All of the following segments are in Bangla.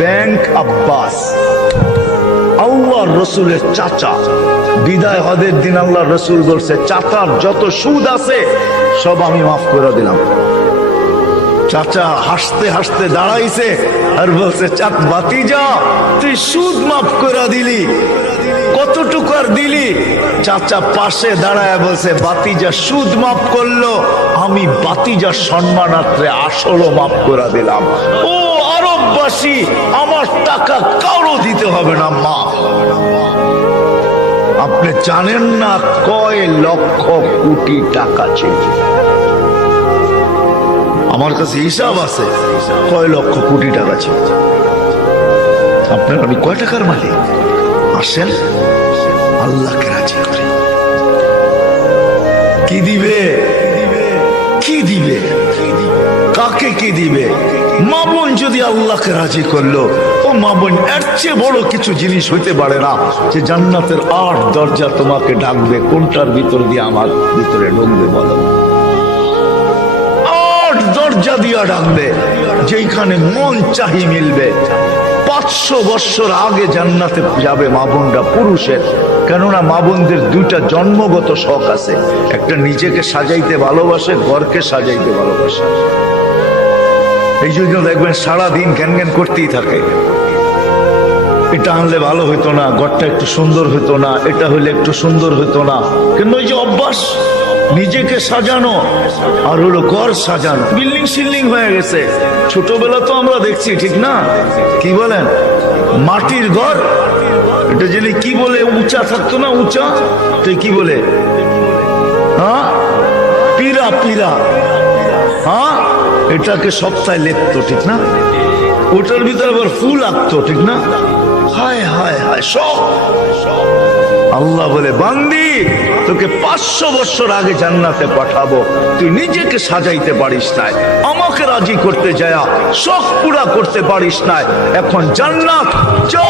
ব্যাংক আব্বাস। আল্লাহ রসুলের চাচা। বিদায় হদের দিন আল্লাহ রসুল বলছে, চাচার যত সুদ আছে, সব আমি মাফ করে দিলাম। চাচা হাসতে হাসতে দাঁড়াইছে আর বলছে চাক বাতি যা তুই সুদ মাফ করে দিলি। কতটুকু আর দিলি? চাচা পাশে দাঁড়ায় বলছে বাতিজা সুদ মাফ করল, আমি বাতিজার সম্মানার্থে আসলও মাফ করে দিলাম। ও আরববাসী, আমার টাকা কারও দিতে হবে না, মা। আপনি জানেন না কয় লক্ষ কোটি টাকা ছিল আমার কাছে হিসাব আছে, কয় লক্ষ কোটি টাকা ছিল আপনার আমি কয় টাকার মালিক? আসেন, আল্লাহকে রাজি করি। কি দিবে? কি দিবে? কাকে কি দিবে? মা বোন যদি আল্লাহকে রাজি করল, ও মা বোন, এর চেয়ে বড় কিছু জিনিস হইতে পারে না যে জান্নাতের আট দরজা তোমাকে ডাকবে, কোনটার ভিতর দিয়ে আমার ভিতরে ঢুকবে বলো? দরজা দিয়া ডাকবে, যেইখানে মন চাহি মিলবে। পাঁচশো বৎসর আগে জান্নাতে যাবে মা বোনরা পুরুষের। কেননা মা বোনদের দুইটা জন্মগত শখ আছে। একটা নিজেকে সাজাইতে ভালোবাসে, ঘরকে সাজাইতে ভালোবাসে। এই জন্য দেখবেন সারাদিন জ্ঞান জ্ঞান করতেই থাকে। এটা আনলে ভালো হতো না, ঘরটা একটু সুন্দর হতো না, এটা হলে একটু সুন্দর হতো না। কিন্তু ওই যে অভ্যাস? নিজেকে সাজানো আর হলো ঘর সাজানো। বিল্ডিং সিল্ডিং হয়ে গেছে। ছোটবেলা তো আমরা দেখছি, ঠিক না? কি বলেন? মাটির ঘর? এটা জেনে কি বলে? উঁচা থাকতো না উঁচা? তো কি বলে? হ্যাঁ? পিরা পিরা হ্যাঁ? এটাকে সপ্তাহে লেপতো, ঠিক না? ওটার ভিতরে আবার ফুল আঁকতো, ঠিক না? হায় হায় হায় সব সব। আল্লাহ বলে, বান্দি, তোকে পাঁচশো বছর আগে জান্নাতে পাঠাবো। তুই নিজেকে সাজাইতে পারিস নাই। আমাকে রাজি করতে যায় শখ পুরা করতে পারিস নাই। এখন জান্নাত, যা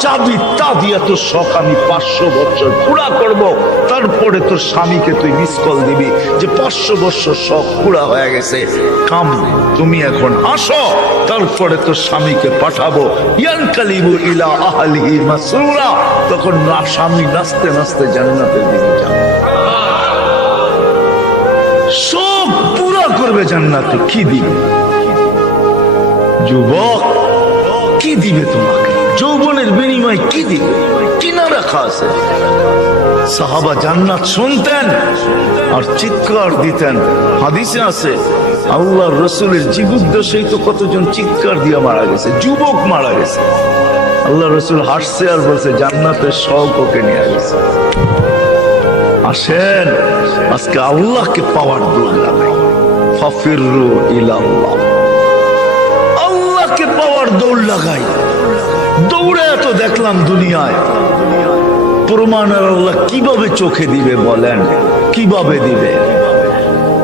চাবি তা দিয়ে তোর শখ আমি পাঁচশো বছর পুরা করব। তারপরে তোর স্বামীকে তুই মিস কল দিবি যে পাঁচশো বছর শখ পুরা হয়ে গেছে। কাম, তুমি এখন আসো, তারপরে তোর স্বামীকে পাঠাবো। ইয়ান কালিবু ইলা আহলিহি মাসরুরা। তখন না স্বামী নাচতে নাচতে জান্নাতের দিকে যাবে সব পুরা করবে জান্নাতে, কি দিবে? যুবক, কি দিবে তোমাকে? যৌবনের বিনিময় কি দিবে? সাহাবা জান্নাত শুনতেন আর চিৎকার দিতেন। হাদিসে আছে আল্লাহ রসুলের জীবুদ্দেশেই তো কতজন চিৎকার দিয়ে মারা গেছে, যুবক মারা গেছে। আল্লাহ রসুল হাসছে আর বলছে, জান্নাতের শখ ওকে নিয়ে গেছে আসেন, আজকে আল্লাহকে পাওয়ার দৌড় লাগাই ফাফিরু ইলাল্লাহ। আল্লাহকে পাওয়ার দৌড় লাগাই। দৌড়ে এত দেখলাম দুনিয়ায়। প্রমাণের আল্লাহ কীভাবে চোখে দিবে বলেন? কীভাবে দিবে?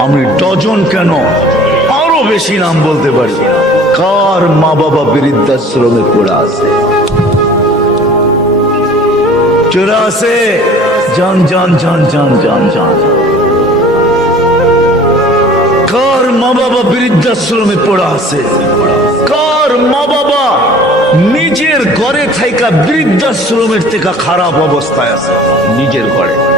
আমি ডজন কেন? আরও বেশি নাম বলতে পারি। কার মা বাবা বৃদ্ধাশ্রমে পড়ে আছে? চোরা আছে জান জান জান জান জান জান কার মা বাবা বৃদ্ধাশ্রমে পড়ে আছে? কার মা বাবা নিজের ঘরে থাইকা বৃদ্ধাশ্রমের থেকে খারাপ অবস্থায় আছে? নিজের ঘরে।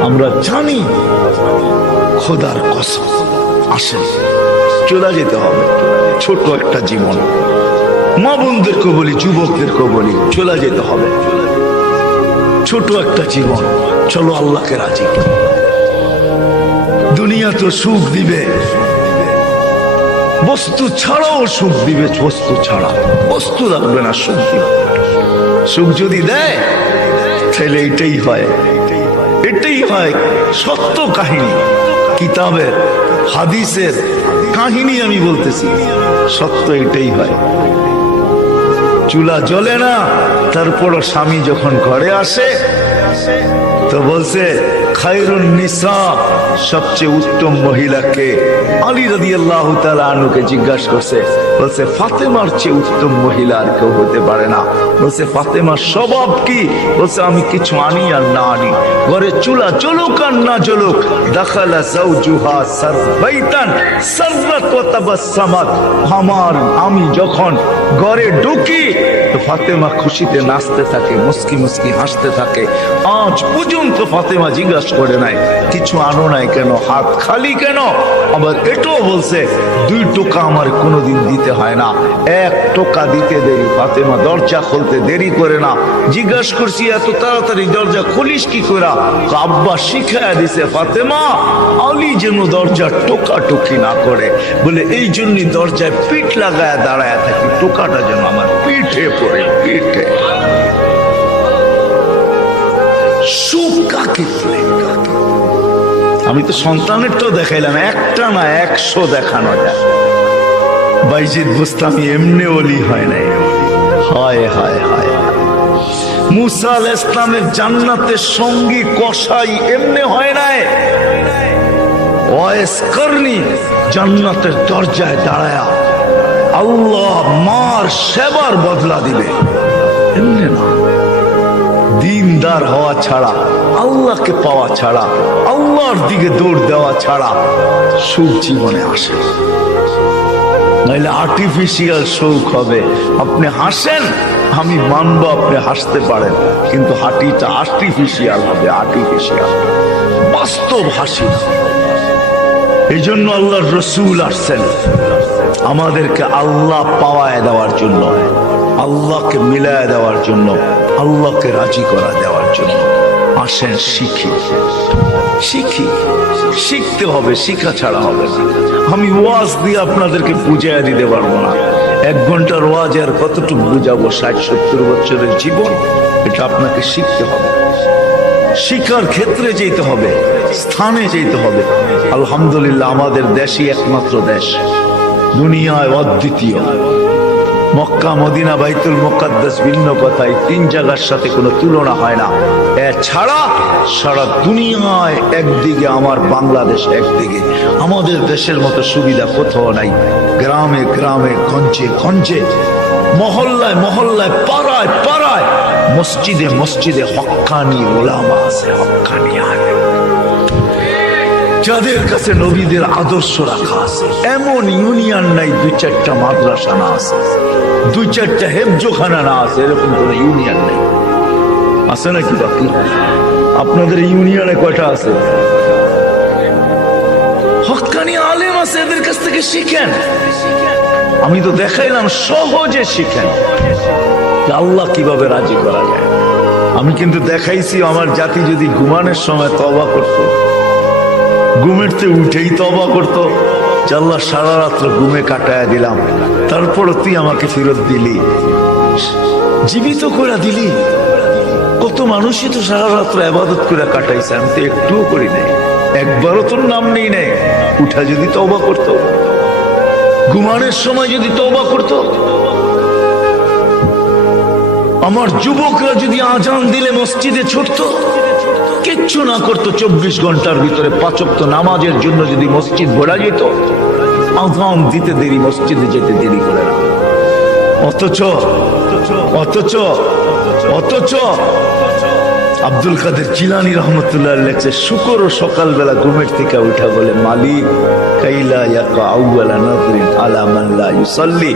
আমরা জানি খোদার কসম। আসেন, চলে যেতে হবে। ছোট একটা জীবন। মা বোনদেরকে বলি, যুবকদেরকে বলি, চলে যেতে হবে। ছোট একটা জীবন। চলো, আল্লাহকে রাজি দুনিয়া তো সুখ দিবে। বস্তু ছাড়াও সুখ দিবে, বস্তু ছাড়া। বস্তু রাখবে না, সুখ দিবে। সুখ যদি দেয়, তাহলে এটাই হয়। এটাই হয় সত্য কাহিনী। কিতাবের, হাদিসের কাহিনী আমি বলতেছি। সত্য এটাই হয়। চুলা জ্বলে না তারপর স্বামী যখন ঘরে আসে, তো বলছে খাইরুন নিসা, সবচেয়ে উত্তম মহিলাকে আলী রাদি আল্লাহ আনুকে জিজ্ঞাসা করছে, বলছে, ফাতেমার চেয়ে উত্তম মহিলা আর কেউ হতে পারে না। বলছে, ফাতেমার স্বভাব কি? বলছে, আমি কিছু আনি আর না আনি। ঘরে চুলা চলুক আর না চলুক দাখালা জাউজুহা সারবাইতান, সাররাত ওয়া তাবাসসামাত আমার, আমি যখন ঘরে ঢুকি, তো ফাতেমা খুশিতে নাচতে থাকে, মুস্কি মুস্কি হাসতে থাকে। আজ পর্যন্ত ফাতেমা জিজ্ঞাসা করে নাই। কিছু আনো নাই কেন? হাত খালি কেন? আবার এটাও বলছে, দুই টোকা আমার কোনোদিন দিতে হয় না। এক টোকা দিতে দেরি। ফাতেমা দরজা খুলতে দেরি করে না। জিজ্ঞাসা করছি, এত তাড়াতাড়ি দরজা খুলিস কি করা? আব্বা শিখায় দিছে, ফাতেমা, আলী যেন দরজা টোকা টুকি না করে। বলে, এই জন্যই দরজায় পিঠ লাগায় দাঁড়ায় থাকি। টোকাটা যেন আমার পিঠে পড়ে, পিঠে। সুখ কাকে? আমি তো সন্তানের তো দেখাইলাম, একটা না একশো দেখানো যায়। বাইজিদ বুস্তামি এমনি ওলি হয় নাই। হায় হায় হায় মুসা আল ইসলামের জান্নাতের সঙ্গী কষাই এমনি হয় নাই। ওয়েস জান্নাতের দরজায় দাঁড়ায়া আল্লাহ মার সেবার বদলা দিবে। এমনি না। দিনদার হওয়া ছাড়া আল্লাহকে পাওয়া ছাড়া, আল্লাহর দিকে দৌড় দেওয়া ছাড়া সুখ জীবনে আসে। না। নাইলে আর্টিফিশিয়াল শৌক হবে। আপনি হাসেন, আমি মানবো আপনি হাসতে পারেন। কিন্তু হাঁটিটা আর্টিফিশিয়াল হবে আর্টিফিশিয়াল বাস্তব হাসি। এই জন্য আল্লাহর রসুল আসছেন। আমাদেরকে আল্লাহ পাওয়ায় দেওয়ার জন্য, আল্লাহকে মিলায় দেওয়ার জন্য, আল্লাহকে রাজি করা দেওয়ার জন্য। আসেন শিখি। শিখি? শিখতে হবে, শিখা ছাড়া হবে আমি ওয়াজ দিয়ে আপনাদেরকে বুঝাইয়া দিতে পারব না। এক ঘণ্টার ওয়াজ আর কতটুকু বুঝাবো? ষাট, সত্তর বছরের জীবন, এটা আপনাকে শিখতে হবে। শিকার ক্ষেত্রে যেতে হবে, স্থানে যেতে হবে। আলহামদুলিল্লাহ, আমাদের দেশই একমাত্র দেশ। দুনিয়ায় অদ্বিতীয়। মক্কা, মদিনা, বাইতুল মোকাদ্দাস ভিন্ন কথায় তিন জায়গার সাথে কোনো তুলনা হয় না। এছাড়া সারা দুনিয়ায় একদিকে আমার, বাংলাদেশ একদিকে। আমাদের দেশের মতো সুবিধা কোথাও নাই। গ্রামে গ্রামে, গঞ্জে গঞ্জে, মহল্লায় মহল্লায়, পাড়ায় পাড়ায়, মসজিদে মসজিদে হক্কানি ওলামা আছে, হক্কানি আলেম। যাদের কাছে নবীদের আদর্শ রাখা আছে, এমন ইউনিয়ন নাই, দুই চারটা মাদ্রাসা না আছে। দুই চারটা হেফজোখানা না আছে, এরকম কোন ইউনিয়ন নেই। আছে নাকি বাকি? আপনাদের ইউনিয়নে কয়টা আছে? হকানি আলেম আছে, এদের কাছ থেকে শিখেন। আমি তো দেখাইলাম, সহজে শিখেন। আল্লাহ কীভাবে রাজি করা যায়। আমি কিন্তু দেখাইছি, আমার জাতি যদি ঘুমানোর সময় তবা করতো ঘুমের থেকে উঠেই তবা করতো। যে আল্লাহ সারা রাত্র ঘুমে কাটায় দিলাম। তারপরও তুই আমাকে ফেরত দিলি। জীবিত করে দিলি। কত মানুষই তো সারা রাত্র আবাদত করে কাটাইছে, আমি তো একটুও করি নাই। একবারও তোর নাম নেই নাই। উঠা যদি তবা করতো। ঘুমানোর সময় যদি তবা করতো। আমার যুবকরা যদি আজান দিলে মসজিদে ছুটতো। কিচ্ছু না করতো চব্বিশ ঘণ্টার ভিতরে পাচক্ত নামাজের জন্য যদি মসজিদ ভরা যেত, আজান দিতে দেরি, মসজিদে যেতে দেরি করে না। অথচ অথচ অথচ আব্দুল কাদের চিলানি রহমতুল্লাহ লেখছে, শুকর ও সকালবেলা ঘুমের থেকে উঠা বলে, মালিক, কাইলা ইয়াকা আউয়ালা আলা মান লা ইউসাল্লি।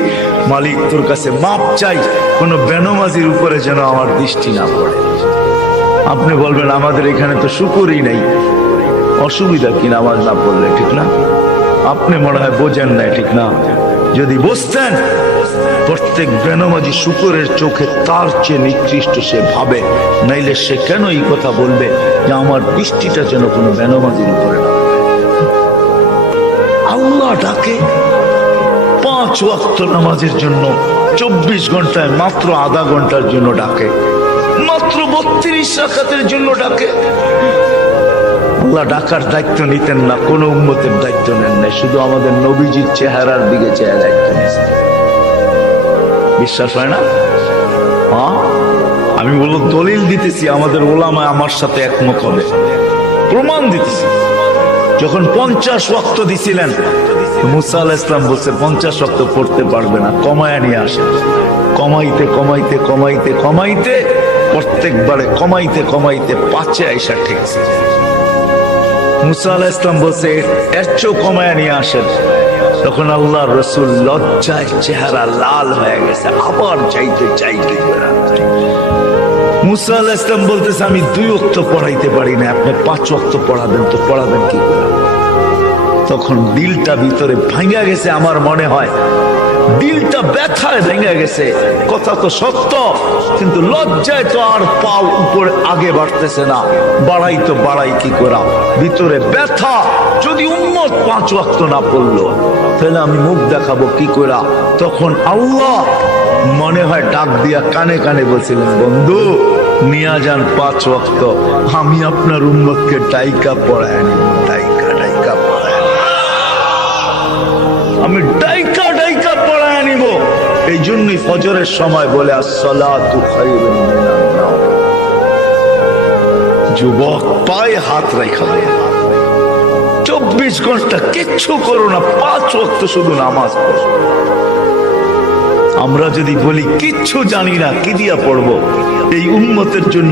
মালিক তোর কাছে মাপ চাই, কোনো বেনমাজির উপরে যেন আমার দৃষ্টি না পড়ে। আপনি বলবেন, আমাদের এখানে তো শুকুরই নেই। অসুবিধা কি নামাজ না পড়লে, ঠিক না? আপনি মনে হয় বোঝেন না ঠিক না? যদি বুঝতেন, প্রত্যেক বেনমাজি শুকুরের চোখে তার চেয়ে নিকৃষ্ট সে ভাবে, নাইলে সে কেন এই কথা বলবে যে আমার বৃষ্টিটা যেন কোনো বেনমাজির উপরে না। আল্লাহ ডাকে পাঁচ ওয়াক্ত নামাজের জন্য, চব্বিশ ঘন্টায় মাত্র আধা ঘণ্টার জন্য ডাকে। মাত্র বত্রিশ রাখাতের জন্য ডাকে। আল্লাহ ডাকার দায়িত্ব নিতেন না, কোনো উম্মতের দায়িত্ব নেন নাই, শুধু আমাদের নবীজির চেহারার দিকে চেয়ে দায়িত্ব নিয়েছেন বিশ্বাস হয় না? হ্যাঁ? আমি বলল দলিল দিতেছি, আমাদের ওলামায় আমার সাথে একমত হবে। প্রমাণ দিতেছি। যখন পঞ্চাশ রক্ত দিছিলেন, মুসা আল ইসলাম বলছে, পঞ্চাশ রক্ত পড়তে পারবে না, কমায় নিয়ে আসে কমাইতে কমাইতে কমাইতে কমাইতে প্রত্যেকবারে কমাইতে কমাইতে পাঁচে আইসা ঠেকছে মুসা আলাহ ইসলাম বলছে, এর চেয়েও কমায় নিয়ে আসেন। তখন আল্লাহ রসুল লজ্জায় চেহারা লাল হয়ে গেছে, আবার চাইতে চাইতে মুসা আলাহ ইসলাম বলতেছে, আমি দুই অক্ত পড়াইতে পারি না আপনি পাঁচ অক্ত পড়াবেন তো পড়াবেন কি করে? তখন দিলটা ভিতরে ভাঙা গেছে, আমার মনে হয়। দিলটা ব্যথায় ভেঙে গেছে। কথা তো সত্য, কিন্তু লজ্জায় তো আর পাও উপরে আগে বাড়তেছে না। বাড়াই তো বাড়াই কি করা? ভিতরে ব্যথা, যদি উন্মত পাঁচ ওয়াক্ত না পড়ল, তাহলে আমি মুখ দেখাবো কি করা? তখন আল্লাহ মনে হয় ডাক দিয়া কানে কানে বলছিলেন, বন্ধু, নিয়া যান পাঁচ ওয়াক্ত। আমি আপনার উন্মতকে ডাইকা পড়ায় ডাইকা ডাইকা পড়ায় আমি এই জন্যই ফজরের সময় বলে। যুবক, পায়ে হাত রেখা চব্বিশ ঘণ্টা কিচ্ছু করো না, পাঁচ অক্ত শুধু নামাজ আমরা যদি বলি, কিচ্ছু জানি না, কি দিয়া পড়ব? এই উন্মতের জন্য